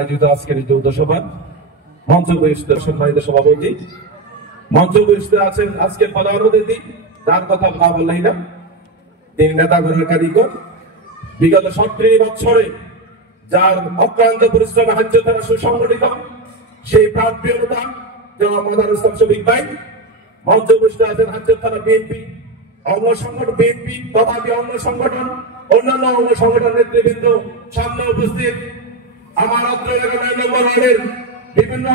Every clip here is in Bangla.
আয়োজিত আজকের এই যৌথ সভা মঞ্চ বহিষ্ঠ সম্মানিত সভাপতি, মঞ্চ বহিষ্ঠ আছেন আজকের প্রধান অতিথি, তার কথা না বললেই না, তিনি নেতা গড়ার কারিগর। বিগত 17 বছরে যার অক্লান্ত পরিশ্রমে হাজ্য তারা সুসংগঠিত, সেই প্রাণপ্রিয় নেতা জনাব মাদার ইসলাম শফিক ভাই। মঞ্চ বহিষ্ঠ আছেন হাজ্য থানা বিএনপি অঙ্গ সংগঠন, বিএনপি তথাপি অঙ্গ সংগঠন, অন্যান্য অঙ্গ সংগঠন নেতৃবৃন্দ, সামনে উপস্থিত আমার অত্র এলাকা 9 নম্বর ওয়ার্ডের বিভিন্ন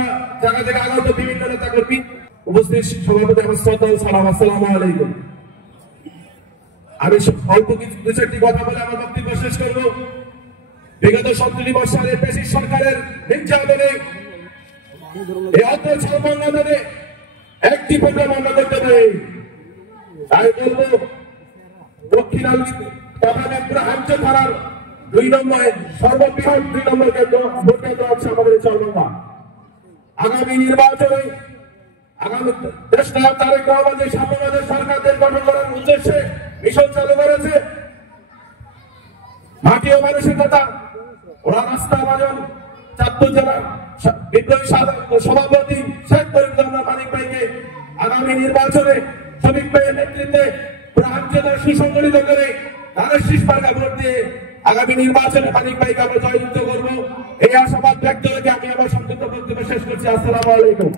জায়গা থেকে আগত বিভিন্ন নেতা কর্মী, উপস্থিত সভাপতি আমার শ্রদ্ধা সালাম, আসসালামু আলাইকুম। আমি অল্প কিছু 2-4টি কথা বলে আমার বক্তব্য শেষ করব। বিগত 17 বছরের পেশি সরকারের নির্যাতনে এই অত্র ছাড়বাংলাদেশে একটি প্রোগ্রাম আমরা করতে পারি। তাই বলবো দক্ষিণাঞ্চল তথা মেদিনীপুর হাজ্য থানার 2 নম্বরে সর্ববৃহৎ 2 নম্বর কেন্দ্র ভোট কেন্দ্র আছে আমাদের চরমঙ্গা। আগামী নির্বাচনে আগামী দেশ নায়ক তারেক রহমান যে সাম্যবাদী সরকারদের গঠন করার উদ্দেশ্যে মিশন চালু করেছে, মাটি ও মানুষের কথা ওরা রাস্তা বাজন চাঁদপুর জেলার বিপ্লবী সভাপতি শেখ ফরিদুল্লাহ মানিক ভাইকে আগামী নির্বাচনে শফিক ভাইয়ের নেতৃত্বে রাজ্যটা সুসংগঠিত করে ধানের শীষ মার্কা ভোট দিয়ে আগামী নির্বাচনে মানিক ভাইকে আমরা জয়যুক্ত করবো। এই আশাবাদ ব্যক্ত রেখে আমি আমার সংক্ষিপ্ত বক্তব্য শেষ করছি। আসসালামু আলাইকুম।